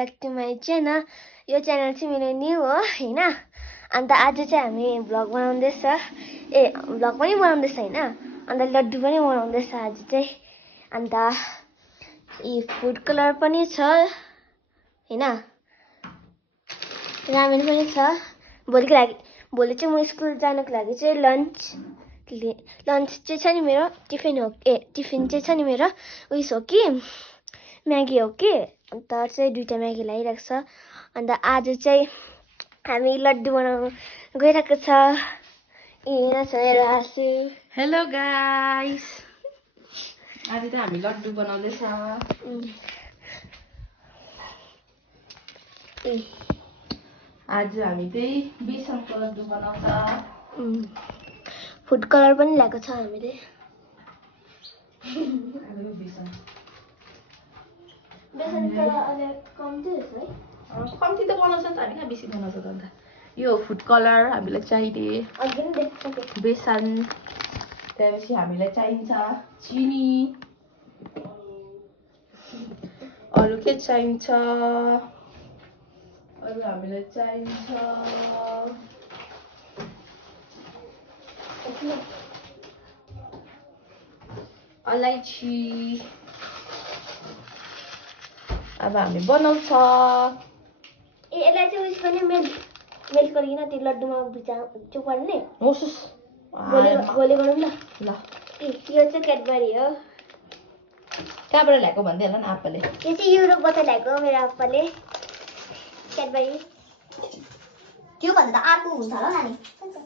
Back to my channel. यो channel चाहिँ मेरो न्यू हो हैन। अन्त आज चाहिँ हामी भ्लग बनाउँदैछ। भ्लग पनि बनाउँदैछ हैन। अन्त लड्डु पनि बनाउँदैछ आज चाहिँ। अन्त यी फुड कलर पनि छ हैन। रामेन पनि छ। भोलि चाहिँ म स्कुल जानको लागि चाहिँ लन्च चाहिँ छ नि मेरो टिफिन हो। टिफिन चाहिँ छ नि मेरो उइस हो कि म्यागी हो कि। अन्त चाहिँ दुईटा म्यागी ल्याइरहेको छ। अन्त आज चाहिँ हामी लड्डु बनाउनु गइरहेको छ। यहाँ छ मेरो आसु। हेलो गाइस, आज त हामी लड्डु बनाउँदैछ। आज हामी चाहिँ बेसनको लड्डु बनाउँछ। फुड कलर पनि ल्याएको छ हामीले। बेसन त अलि कम्ती छ है। कम्ती त बनाउँछ नि त, हामी कहाँ बेसी बनाउँछ त। अन्त यो फुड कलर हामीलाई चाहिए, बेसन, त्यसपछि हामीलाई चाहिन्छ चिनी, अरू के चाहिन्छ, अरू हामीलाई चाहिन्छ अलैची। अब हामी बनाउँछ। यसलाई चाहिँ उस पनि मेल्ट गरिकन त्यो लड्डुमा चुपर्ने। होस् भोलि गरौँ न। ल, यो चाहिँ क्याडबरी हो। कहाँबाट ल्याएको भन्दै होला नि आप्पाले। यो चाहिँ युरोपबाट ल्याएको मेरो आप्पाले क्याडबरी। त्यो भन्दा त अर्को हुन्छ होला नानी।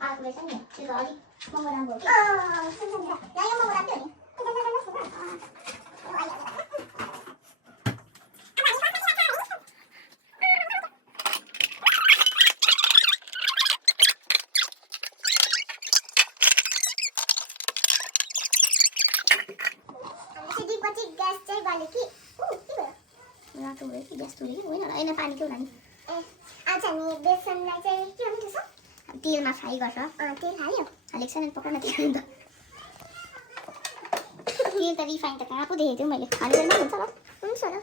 अर्को रहेछ नि त्यो त अलिक महँगो राम्रो हो कि। यहाँ यो महँगो लाग्यो नि। ग्यास चाहिँ बाल्यो कि के भयो रातो भयो कि ग्यास तुल्यो कि होइन होइन पानी के होला नि। आज हामी बेसनलाई चाहिँ के गर्नुपर्छ तेलमा फ्राई गर्छ। तेल हाल्यो हालेको छैन पकाउन तेल त तेल त रिफाइन त कहाँ पो देखेको थिएँ मैले। हालेर हुन्छ होला हुन्छ होला।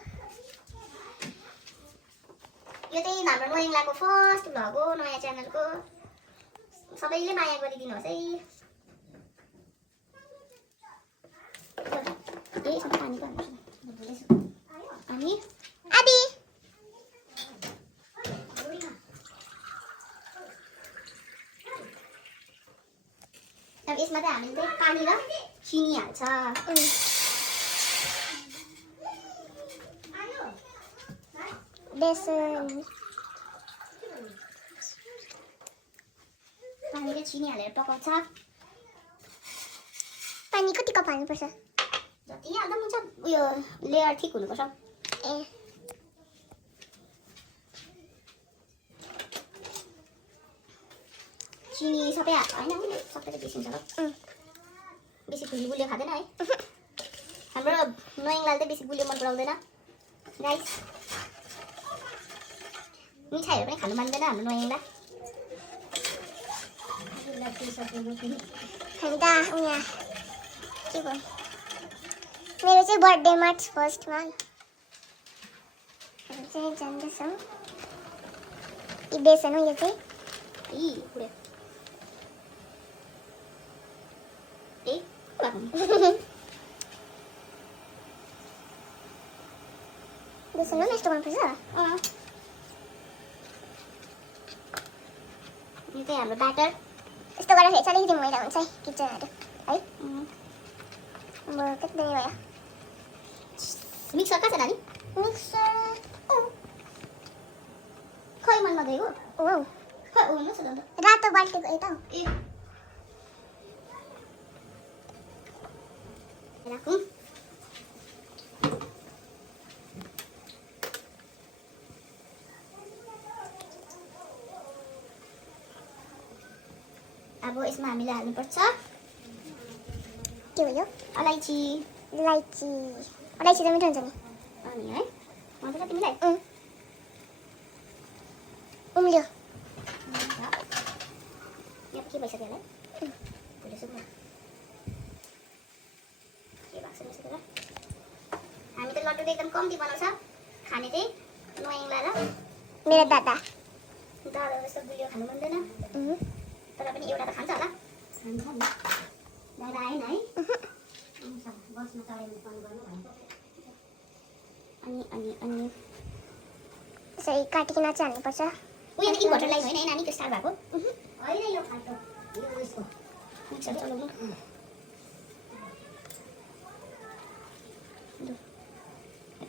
यो चाहिँ हाम्रो नोइङलाको फर्स्ट भ्लग हो नयाँ च्यानलको। सबैले माया गरिदिनुहोस् है। पानी हामी आदि अब यसमा चाहिँ हामीले चाहिँ पानी र चिनी हाल्छ। बेसन पानी र चिनी हालेर पकाउँछ। पानी कति कप हाल्नुपर्छ? जति हाल्दा हुन्छ। उयो लेयर ठिक हुनुपर्छ। चिनी सबै होइन सबै त बेसी हुन्छ होला। बेसी गुलियो खाँदैन है। हाम्रो नोइङलाल चाहिँ बेसी गुलियो मन पराउँदैन गाइस। मिठाईहरू पनि खानु मान्दैन हाम्रो नोइङला। के भयो मेरो चाहिँ बर्थडे मार्च 1 मा चाहिँ जाँदैछौँ। यी बेसन हो यो चाहिँ। बेसन हो यस्तो गर्नुपर्छ। यो चाहिँ हाम्रो ब्याटर। यस्तो गर्दाखेरि चाहिँ अलिकति मैला हुन्छ है किचनहरू है। म कति दिन भयो। मिक्सर कहाँ छ नानी? मिक्सर खै मनमा गएको हो खै हुनु छ त रातो बाल्टीको यता हो। राखौँ। अब यसमा हामीले हाल्नुपर्छ के हो यो अलैची। अलैची त मिठो हुन्छ नि। अनि है मन पर्छ तिमीलाई? उम्ल्यो यहाँ के भइसक्यो होला भोलि सुक्नु के भएको छ। हामी त लड्डु एकदम कम्ती बनाउँछ खाने चाहिँ नयाँमा र मेरो दादा जस्तो गुलियो खानु मनदैन तर पनि एउटा त खान्छ होला खान्छ नि दादा आएन है बसमा चढेर फोन गर्नु भन्छ अनि यसरी काटिकन चाहिँ हाल्नुपर्छ उयो इन्भर्टर लाइन होइन नानीको स्टार भएको होइन यो खालको यो यसको मिक्सर चलाउनु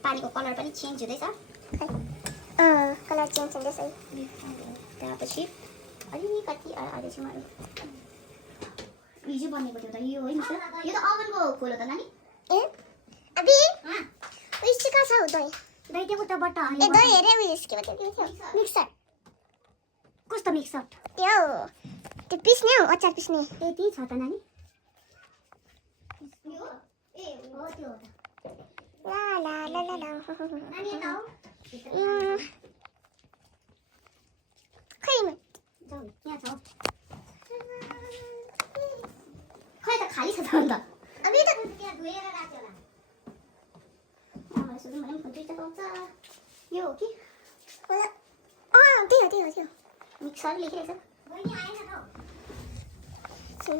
पानीको कलर पनि चेन्ज हुँदैछ कलर चेन्ज हुँदैछ त्यसपछि अलिकति अझैसम्म हिजो बनेको थियो त यो हो नि यो त ओभनको खोलो त नानी ए अबि उइस चाहिँ कहाँ छ दही दही त्यो उताबाट ए दही हेरे उइस के भन्छ मिक्सर कस्तो मिक्सर त्यो पिस्ने हौ अचार पिस्ने ए त्यही छ त नानी यो ए हो त्यो ला ला ला ला नानी यता हो खै म जाऊ यहाँ छ खै त खाली छ त अन्त अब यो त त्यहाँ धोएर राख्यो होला मलाई सोध्नु भने फोन चाहिँ पाउँछ यो हो कि त्यही हो मिक्सर लेखिरहेछ बहिनी आएन त सुन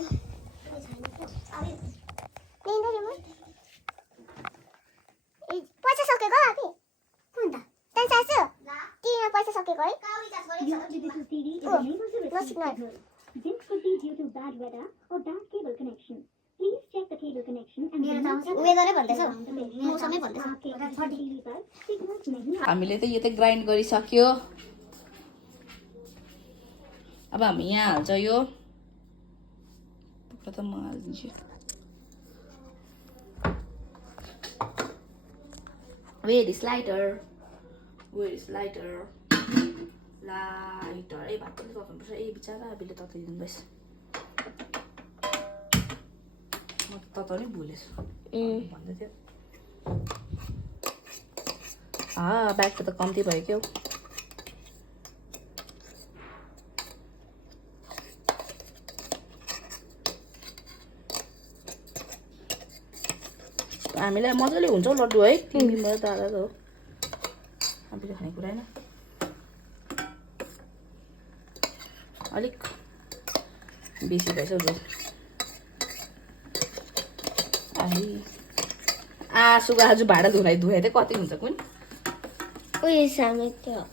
पैसा सकेको आफै कुन त त्यहाँ चार्छु टिभीमा पैसा सकेको है हामीले त यो त ग्राइन्ड गरिसक्यो अब हामी यहाँ हाल्छ यो त म हालिदिन्छु Where is lighter? Where is lighter? Lighter. ए भात पनि पकाउनुपर्छ ए बिचरा अबेले तताइदिनु भएछ म त तताउनै भुलेछु भन्दै थियो ब्यागको त कम्ती भयो क्या हामीलाई मजाले हुन्छ हौ लड्डु है तिमीबाट दादा त हो हामीले खाने कुरा होइन अलिक बेसी भएछ हौ आँसुको आज भाँडा धुवाइ चाहिँ कति हुन्छ कुन उयो सानो त्यो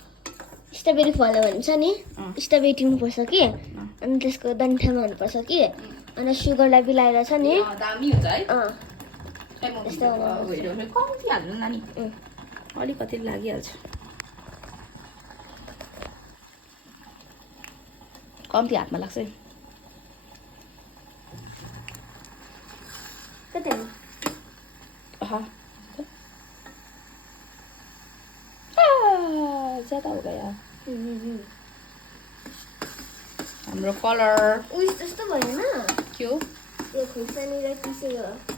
स्ट्रबेरी फल्यो भने छ नि स्ट्रबेरी टिप्नुपर्छ कि अनि त्यसको दन्ठामा हुनुपर्छ कि अनि सुगरलाई बिलाएर छ नि दामी हुन्छ है कम्ती हाल्नु नानी अलिकति लागिहाल्छ कम्ती हातमा लाग्छ है कति ज्यादा हो गयो हाम्रो कलर उइस जस्तो भएन के हो यो खुर्सानी र पिसेको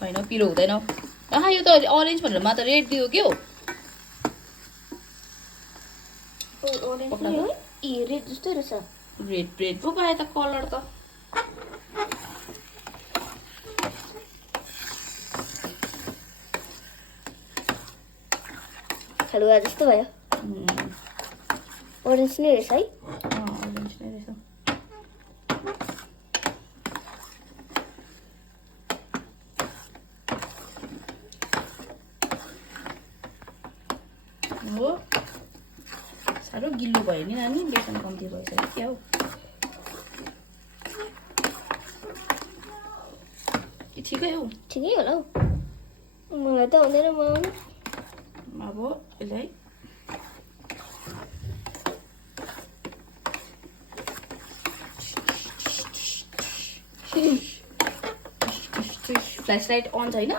होइन पिरो हुँदैन यो त अरेन्ज भनेर मा त रेड दियो के हो रेड जस्तो रहेछ रेड पो पायो त कलर त हलुवा जस्तो भयो ओरेन्ज नै रहेछ है ओरेन्ज नै रहेछ हो साह्रो गिल्लो भयो नि नानी बेसन कम्ती भएछ क्या हो ठिकै हो ठिकै होला हौ मलाई त आउँदैन बनाउनु अब यसलाई फ्ल्यास लाइट अन छैन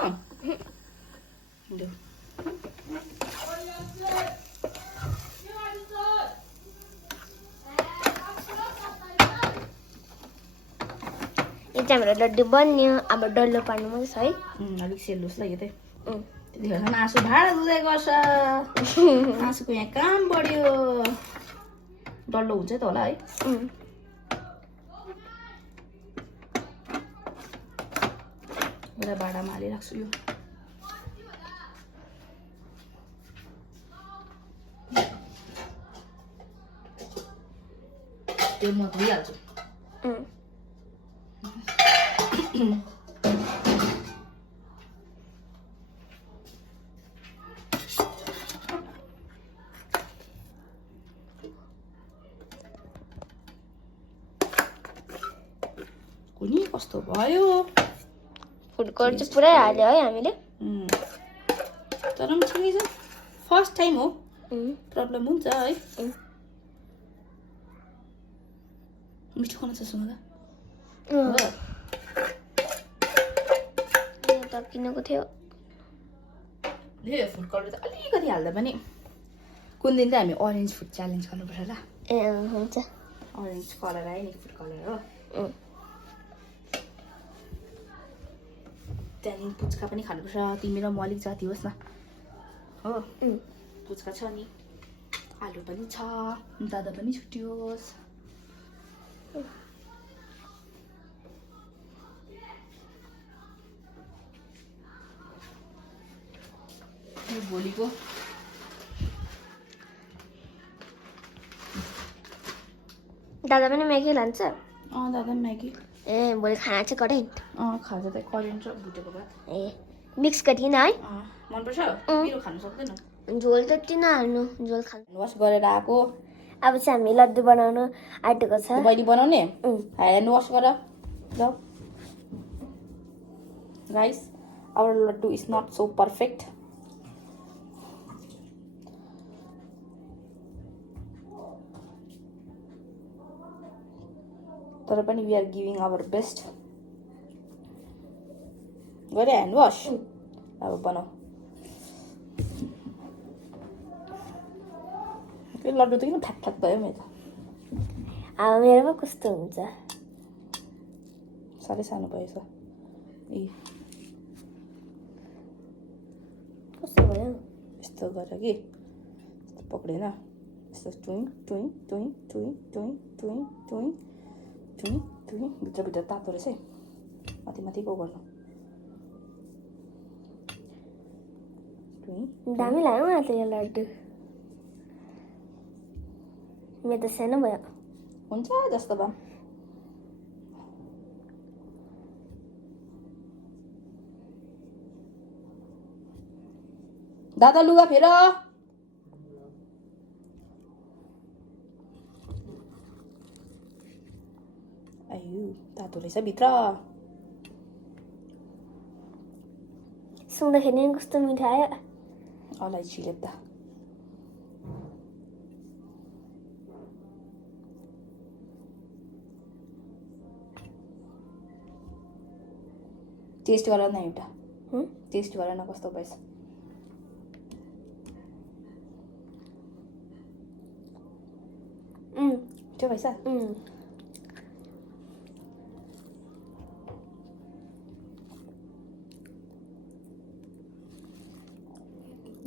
हाम्रो लड्डु बन्यो अब डल्लो पार्नु मात्रै छ है अलिक सेल्लोस् ल यो चाहिँ त्यतिखेर आँसु भाँडा धुँदै गर्छ आँसुको यहाँ काम बढ्यो डल्लो हुन्छ त होला है एउटा भाँडामा हालिराख्छु यो त्यो म धोइहाल्छु कुनी कस्तो भयो फुड कलर चाहिँ पुरै हाल्यो है हामीले तर पनि ठिकै छ फर्स्ट टाइम हो प्रब्लम हुन्छ है मिठो खान छ सुन्दा त किनेको थियो फुड कलर चाहिँ अलिकति हाल्दा पनि कुन दिन चाहिँ हामी अरेन्ज फुड च्यालेन्ज गर्नुपर्छ ल ए हुन्छ अरेन्ज कलर आयो नि फुड कलर हो त्यहाँदेखि पुच्का पनि खानुपर्छ तिमी र म अलिक जाति होस् न हो पुच्का छ नि आलु पनि छ दादा पनि छुट्टियोस् भोलिको दादा पनि म्यागी लान्छ दादा म्यागी ए भोलि खाना चाहिँ करेन्ट खाजा त करेन्ट र भुटेको भात ए मिक्स गरिकन है मनपर्छ पिरो खानु सक्दैन झोल त किन हाल्नु झोल खानु वास गरेर आएको अब चाहिँ हामी लड्डु बनाउनु आँटेको छ बहिनी बनाउने ह्यान्ड वास गर ल guys our laddu is not so perfect तर पनि we are giving our best गरे ह्यान्ड वास अब बनाऊ त्यो लड्डु त किन फ्याक फ्याक भयो मेरो अब मेरोमा कस्तो हुन्छ साह्रै सानो भएछ ए कस्तो भयो यस्तो गर कि यस्तो पक्रेन यस्तो टुइङ टुइङ टुइङ टुइङ टुइङ टुइङ टुइङ टुइङ टुइङ भित्र तातो रहेछ है माथि माथिको गर्नु दामी लाग्यो मलाई त यो लड्डु मेरो त सानो भयो हुन्छ जस्तो भए दादा लुगा फेर आयु तातो रहेछ भित्र सुँग्दाखेरि नि कस्तो मिठो आयो अलैँची लेप्दा टेस्ट गर न एउटा टेस्ट गर न कस्तो भएछ त्यो भएछ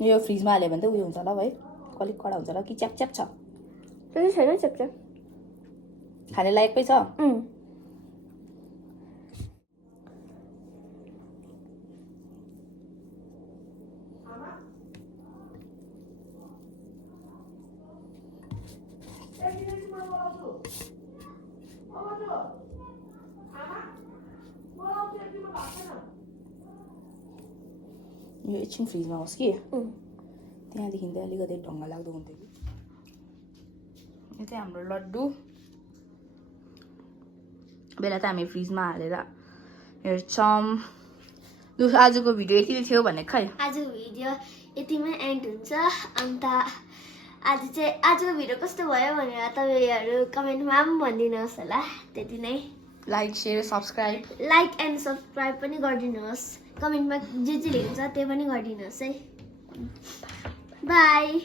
यो फ्रिजमा हाल्यो भने त उयो हुन्छ होला है अलिक कडा हुन्छ होला कि च्याप छ त्यो छैन च्याप खाने लायककै छ यो एकछिन फ्रिजमा होस् कि त्यहाँदेखि चाहिँ अलिकति ढङ्ग लाग्दो हुन्थ्यो कि यो चाहिँ हाम्रो लड्डु बेला त हामी फ्रिजमा हालेर हेर्छौँ लु आजको भिडियो यति थियो भने खै आजको भिडियो यतिमै एन्ड हुन्छ अन्त आजको भिडियो कस्तो भयो भनेर तपाईँहरू कमेन्टमा पनि भनिदिनुहोस् होला त्यति नै like share subscribe like and subscribe पनि गरिदिनुहोस् कमेन्टमा जे लेख्नुहुन्छ त्यो पनि गरिदिनुहोस् है बाई